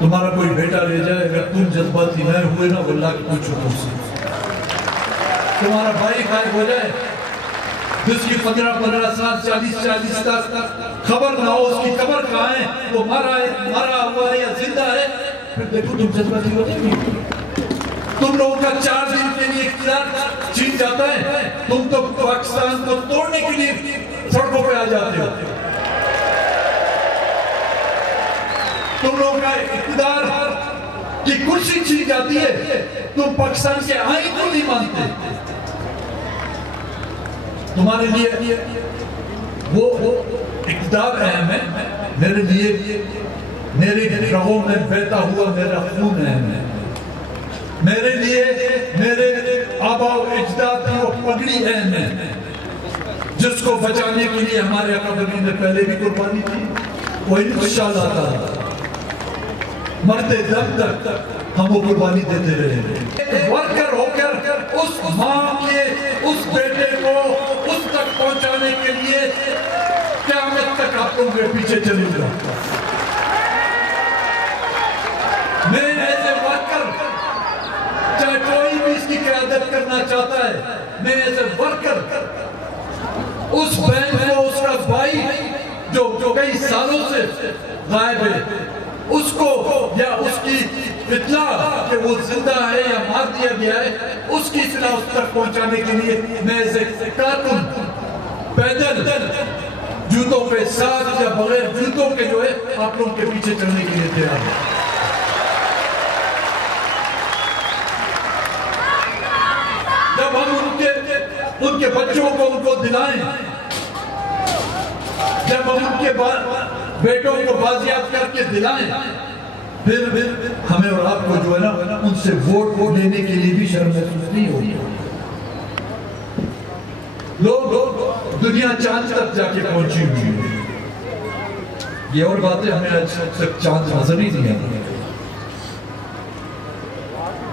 तुम्हारा कोई बेटा ले जाए, अगर तुम जज्बाती न हुए ना, अल्लाह की पूछो तुमसे। तुम्हारा भाई गायब हो जाए, जिसकी 15-15 साल 40-40 तक खबर ना हो उसकी कब्र कहाँ है, वो मरा हुआ है या जिंदा है, फिर देखो तुम जज्बाती होते नहीं। तुम लोगों का 4 दिन के लिए इख्तियार छीन जाता है, तुम तो पाकिस्तान को तोड़ने के लिए सड़कों पे आ जाते हो। तुम लोगों का इख्तियार की कुर्सी छीन जाती है, तुम पाकिस्तान के आईन को नहीं मानते। तुम्हारे लिए वो इख्तियार अहम है, मेरे लिए मेरे रगों में बहता हुआ मेरा खून अहम है। मेरे लिए मेरे आबा इजदाद की वो पगड़ी अहम है, जिसको बचाने के लिए हमारे अकाबरीन ने पहले भी कुर्बानी की। वो इंशाअल्लाह मरते दम तक हम वो कुर्बानी देते रहे। वर्कर होकर उस माँ के उस बेटे को उस तक पहुंचाने के लिए क़यामत तक आप लोगों के पीछे चलेगा। मैं ऐसे वर्कर, चाहे कोई भी इसकी क़यादत करना चाहता है, मैं ऐसे वर्कर उस बहन को, उसका भाई जो कई सालों से गायब है, उसको या उसकी इत्तला कि वो जिंदा है या मार दिया गया है, उसकी इत्तला उस तक पहुंचाने के लिए मैं ऐसे कारकुन पैदल जूतों पे साथ या बगैर जूतों के जो है आप लोगों के पीछे चलने के लिए तैयार है। जब हम उनके बच्चों को उनको दिलाएं, जब हम उनके बेटों को बाजियाब करके दिलाएं, फिर हमें और आपको जो है ना उनसे वोट लेने के लिए भी शर्म महसूस नहीं होगी। लोग दुनिया चांद तक जाके पहुंची हुई है, ये और बातें हमें आज तक चांद नजर ही नहीं आती।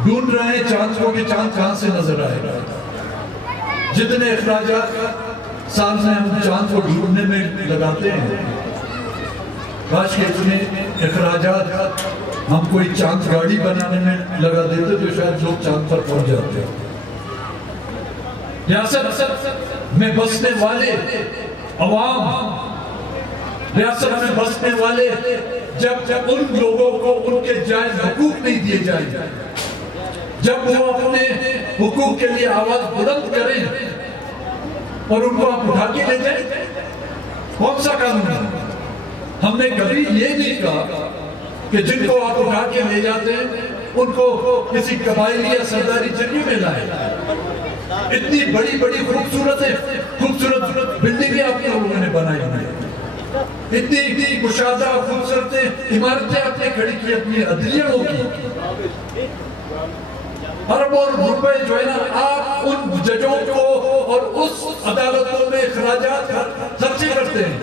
ढूंढ रहे हैं चांद को कि चांद कहां से नजर आएगा। जितने अखराजात साल से हम चांद को ढूंढने में लगाते हैं, काश के इतने अखराजात हम कोई चांद गाड़ी बनाने में लगा देते तो शायद लोग चांद पर पहुंच जाते। रियासत में बसने वाले अवाम, रियासत में बसने वाले जब उन लोगों को उनके जायज हुकूक नहीं दिए जाए, जब वो अपने हुकूक के लिए आवाज बुलंद करें और उनको आप उठा के ले जाए, कौन सा कानून है? हमने कभी ये नहीं कहा कि जिनको आप उठा के ले जाते हैं उनको किसी कबायली या सरदारी जरिए में लाए। इतनी बड़ी बड़ी खूबसूरत बिल्डिंगें आपके लोगों ने बनाई हुई, इतनी कुशादा खूबसूरत इमारतें आपने खड़ी की अपनी अदलियों की। अरबों रुपए जो है ना आप उन जजों को और उस अदालतों में खराजात खर्चे करते हैं,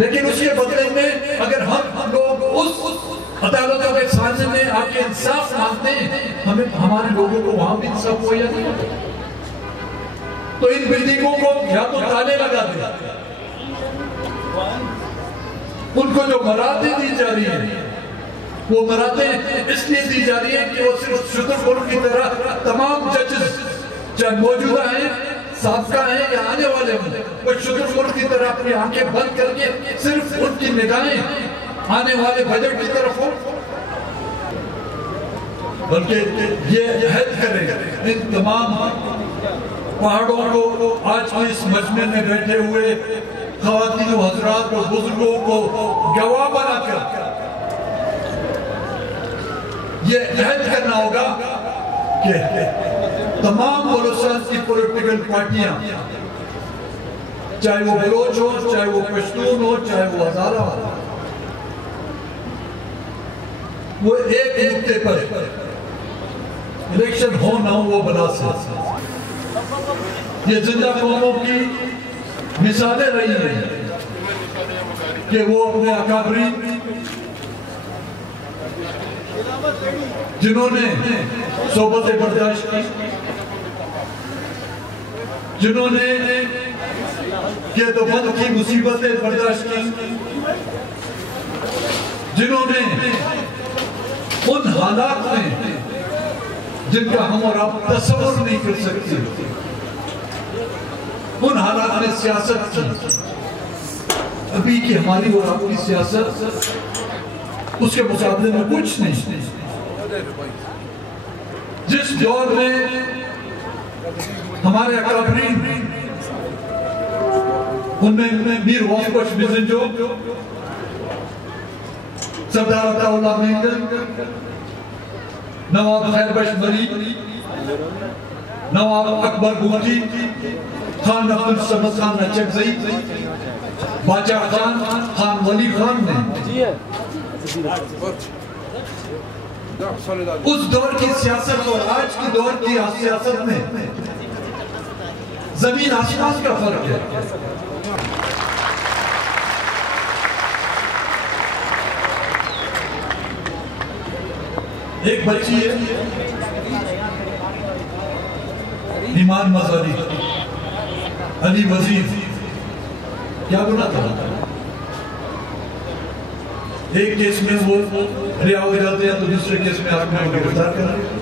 लेकिन उसके बदले में अगर हम लोग उस अदालतों के सामने में आके इंसाफ मांगते हैं, हमें हमारे लोगों को वहां भी इंसाफ हो या नहीं होता। तो इन बिल्डिंगों को या तो ताले लगा दे, उनको जो मराते दी जा रही है वो मराते इसलिए दी जा रही है कि वो सिर्फ शुतुरमुर्ग की तरह तमाम जजेस चाहे मौजूदा हैं, साबका है या आने वाले हों, वो शुतुरमुर्ग की तरह अपनी आंखें बंद करके सिर्फ उनकी निगाहें आने वाले बजट की तरफ हो, बल्कि ये अहद करें इन तमाम पहाड़ों को आज के इस मजमे में बैठे हुए ख़वातीन हज़रात और बुजुर्गों को गवाह बनाकर ये अहद करना होगा कि तमाम बलूचिस्तान की पॉलिटिकल पार्टियां, चाहे वो बलोच हो, चाहे वो पश्तून हो, चाहे वो हज़ारा हो, वो एक नुक्ते पर इलेक्शन हो ना हो वो बना सकते। ये जिंदा कौमों की मिसालें रही हैं कि वो अपने अकाबरीन जिन्होंने सोबतें बर्दाश्त की, जिन्होंने के तो बंद की मुसीबतें बर्दाश्त की, जिन्होंने उन हालात में जिनका हम और आप तस्वीर नहीं कर सकते, उन हालात में सियासत की। अभी की हमारी और आपकी सियासत उसके मुकाबले में कुछ नहीं। जिस दौर में हमारे अकाबरीन, उनमें मीर वाकफ मिज़ंजो, सरदार अताउल्लाह मेंढन, नवाब खैरबख्श मरी, नवाब अकबर बुगटी, खान अब्दुल समद खान नचकज़ई, बादशाह खान, खान वली खान ने उस दौर की सियासत और आज की दौर की सियासत में जमीन आसमान का फर्क है। एक बच्ची है ईमान मज़ारी, अली वजीर, क्या गुनाह था? एक केस में वो रिहा हो जाते हैं तो दूसरे केस में आपने गिरफ्तार कर लिया।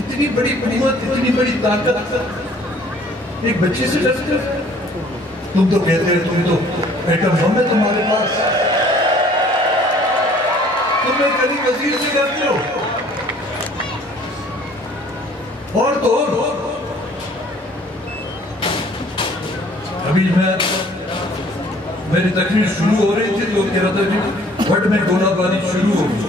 इतनी बड़ी कुव्वत, इतनी बड़ी ताकत एक बच्चे से डरते हो? तुम तो कहते हो तुम तो एटम बम है तुम्हारे पास, तुम एक अली वजीर से डरते हो। और तो अभी मेरी तकरीर शुरू हो रही थी तो कह रहा था कि भट में गोलाबारी शुरू हो गई।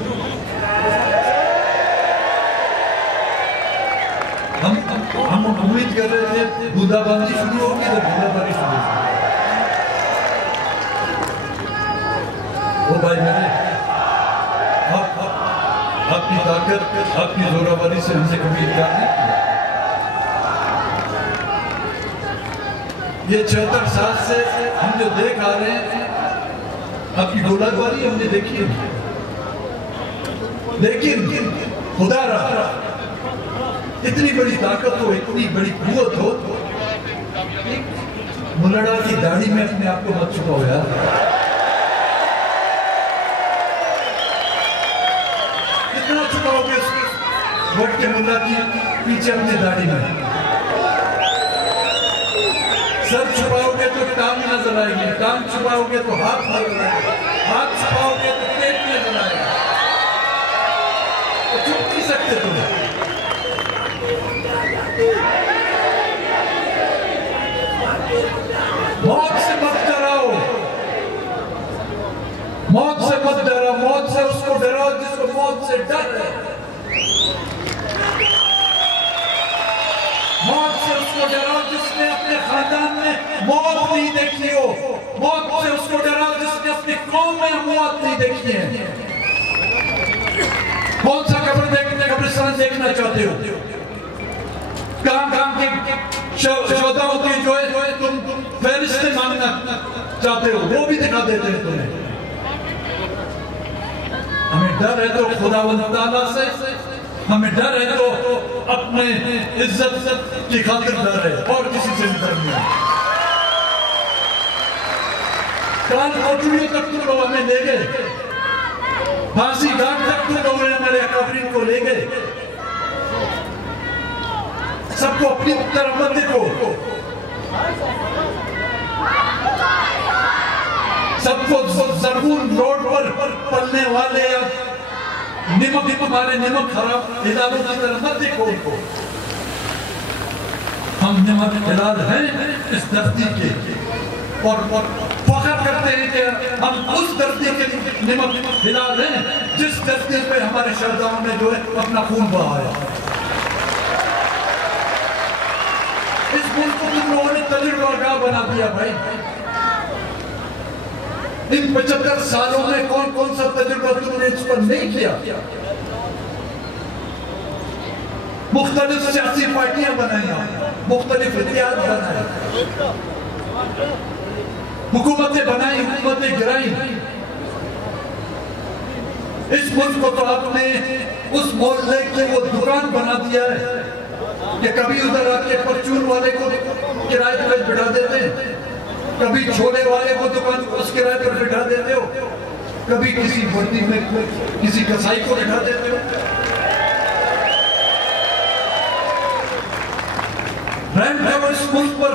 हम उम्मीद कर रहे थे बूंदाबांदी शुरू होगी तो गोलाबारी शुरू होगी। ओ भाई मेरे, आपकी ताकत, आपकी जोरावरी से हमसे कभी इनकार नहीं किया। ये 76 साल से हम जो देख आ रहे हैं, आपकी गोलाबारी हमने देखी है, लेकिन खुदा रहा इतनी बड़ी ताकत हो, इतनी बड़ी कुव्वत हो, मुलड़ा की दाढ़ी में अपने आप को मत छुपाओ यार। कितना छुपाओगे वट के मुल्ला की पीछे अपनी दाढ़ी में? सर छुपाओगे तो टांग नजर आएगी, टांग छुपाओगे तो हाथ नजर आएगा, हाथ छुपाओगे तो पेट नजर आएगा। तो छुप नहीं सकते तुम। मौत से मत डराओ, मौत से मत डराओ, मौत से उसको डराओ जिसको मौत से डर है। मौत से उसको डराओ जिसने अपने खानदान में मौत नहीं देखी हो, मौत से उसको डराओ जिसने अपनी कौम में मौत नहीं देखी है। कौन सा कब्रिस्तान देखना चाहते हो? कहां के शोधाओं की जो है तुम फहरिस्त मांगना चाहते हो, वो भी दिखा देते हैं तुम्हें। हमें डर है तो खुदावंद ताला से, हमें डर है तो अपने इज्जत की खातिर डर है, और किसी से डर नहीं है। कान कोठरियों तक तुम लोग हमें ले गए, फांसी घाट तक तुम लोगों ने हमारे अकाबरीन को ले गए। सबको अपनी तरफ मत देखो, सबको ज़रगून रोड पर पलने वाले या निमक हमारे निमक खराब इदारों की तरफ मत देखो उनको। हम निमक हिलाल हैं इस धरती के, और फख्र करते हैं कि हम उस धरती के निमक हिलाल हैं जिस धरती पे हमारे शहदाओं ने जो है अपना खून बहाया। इस मुल्क को तुम लोगों ने तजुर्बागाह बना दिया भाई। इन 75 सालों में कौन कौन सा तजुर्बा तुमने इस पर नहीं किया? मुख्तलिफ सियासी पार्टियां बनाई, मुख्तलिफ इतिहाद बनाए, हुकूमतें बनाई, हुकूमतें गिराई। इस मुल्क को तो आपने उस मोहल्ले की वो दुकान बना दिया है कि कभी उधर आके परचून वाले को किराए पर बिठा देते, कभी छोले वाले को दुकान उस किराए पर बिठा देते हो, कभी किसी वर्दी में किसी कसाई को बैठा देते हो। रैंक लेवल स्कूल पर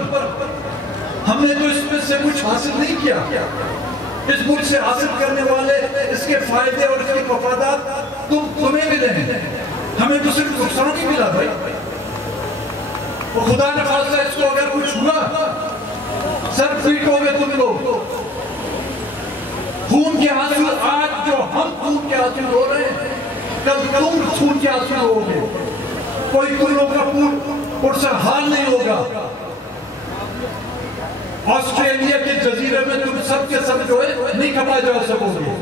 हमने तो इसमें से कुछ हासिल नहीं किया। इस मुल्क से हासिल करने वाले इसके फायदे और इसके मफादात तुम्हें मिले हैं, हमें तो सिर्फ नुकसान ही मिला भाई। और खुदा ने खासा इसको अगर कुछ हुआ सर पीटोगे तुम लोग। खून के आंसू आज जो हम खून के आंसू रो रहे हैं, कल तुम खून के आंसू रोगे। कोई तुम लोग का पुरसहार नहीं होगा। ऑस्ट्रेलिया के जजीरे में तुम सब के सब जो है नहीं खपा जा सकोगे।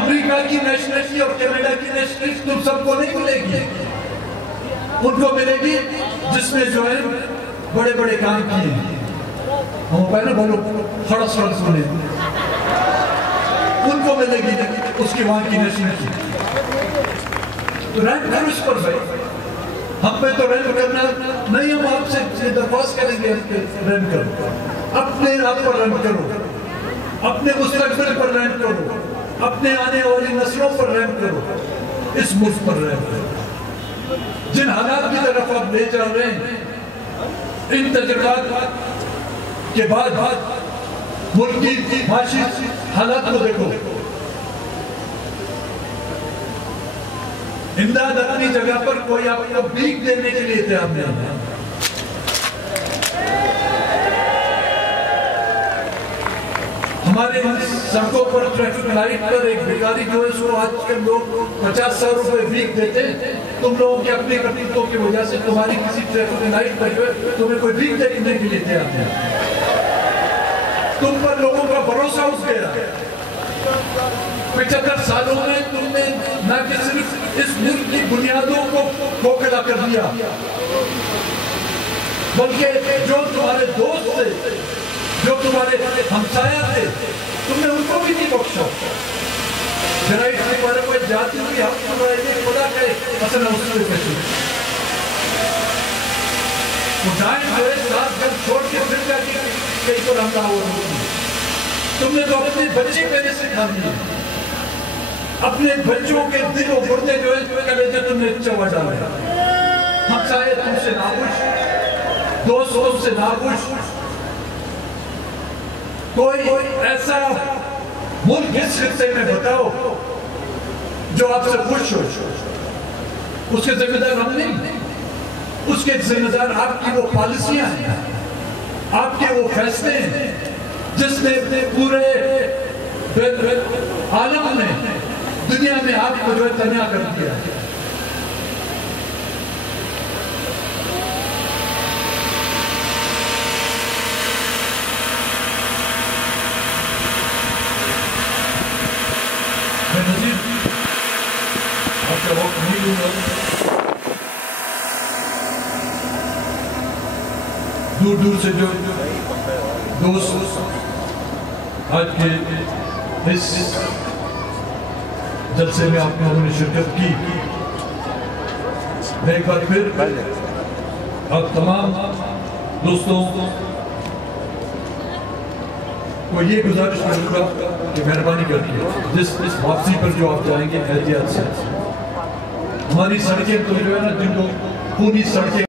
अमेरिका की नेशनलिटी और कनाडा की नेशनलिटी तुम सबको नहीं मिलेगी। उनको मिलेगी जिसने जो है बड़े बड़े काम किए हैं। हम पहले बोलो खड़ा सड़क सुने, उनको मिलेगी उसकी वहां की नेशनलिटी। तो रैंक करो इस पर भाई, हम पे तो रैंक करना नहीं, हम आपसे दरख्वास्त करेंगे रैंक करो। अपने आप पर रैंक करो, अपने मुस्तकबिल पर रैंक करो, अपने आने वाली नस्लों पर रैंक करो, इस मुल्क पर रैंक करो। जिन हालात की तरफ आप ले जा रहे हैं, इन तजुर्बात के बाद मुल्क की माशी हालात को देखो। इमदाद अपनी जगह पर कोई आपको भीख देने के लिए तैयार नहीं है। हमारे सड़कों पर ट्रैफिक लाइट पर एक भिखारी जो है उसको आजकल लोग 50-100 रुपए भीख देते हैं। तुम लोगों की अपनी करतूतों की वजह से तुम्हारी किसी ट्रैफिक लाइट पर जो है तुम्हें कोई भीख देने के लिए तैयार नहीं है। तुम पर लोगों का भरोसा उठ गया। 75 सालों में तुमने न कि सिर्फ इस मुल्क की बुनियादों को खोखला कर दिया, बल्कि जो तुम्हारे दोस्त थे, जो तुम्हारे हमसाया थे, तुमने उनको भी नहीं बख्शा। जराइट के बारे में जाति की हम तुम्हारे खुदा के असल उससे कैसे उठाएं जो है साथ घर छोड़ के फिर जाके कहीं पर हमला हो रहा। तुमने तो अपने बच्चे पहले सिखा दिए, अपने बच्चों के दिल और गुर्दे जो है कलेजे तुमने चबा डाले। हमसाये तुमसे नाखुश, दोस्त तुमसे नाखुश। कोई ऐसा मुल्क इस हिस्से में बताओ जो आपसे खुश हो। उसके जिम्मेदार हम नहीं, उसके जिम्मेदार आपकी वो पॉलिसियां हैं, आपके वो फैसले हैं जिसने पूरे आलम में, दुनिया में आपको जो है तन्हा कर दिया। मैं नजीर आपका वक्त नहीं लूंगा। दूर दूर से जो दोस्त आज के इस जलसे में आप लोगों ने शिरकत की, मैं एक बार फिर आप तमाम दोस्तों को ये गुजारिश करूंगा कि मेहरबानी करके इस वापसी पर जो आप जाएंगे एहतियात से। हमारी सड़कें तो जो है ना, जिनको खूनी सड़कें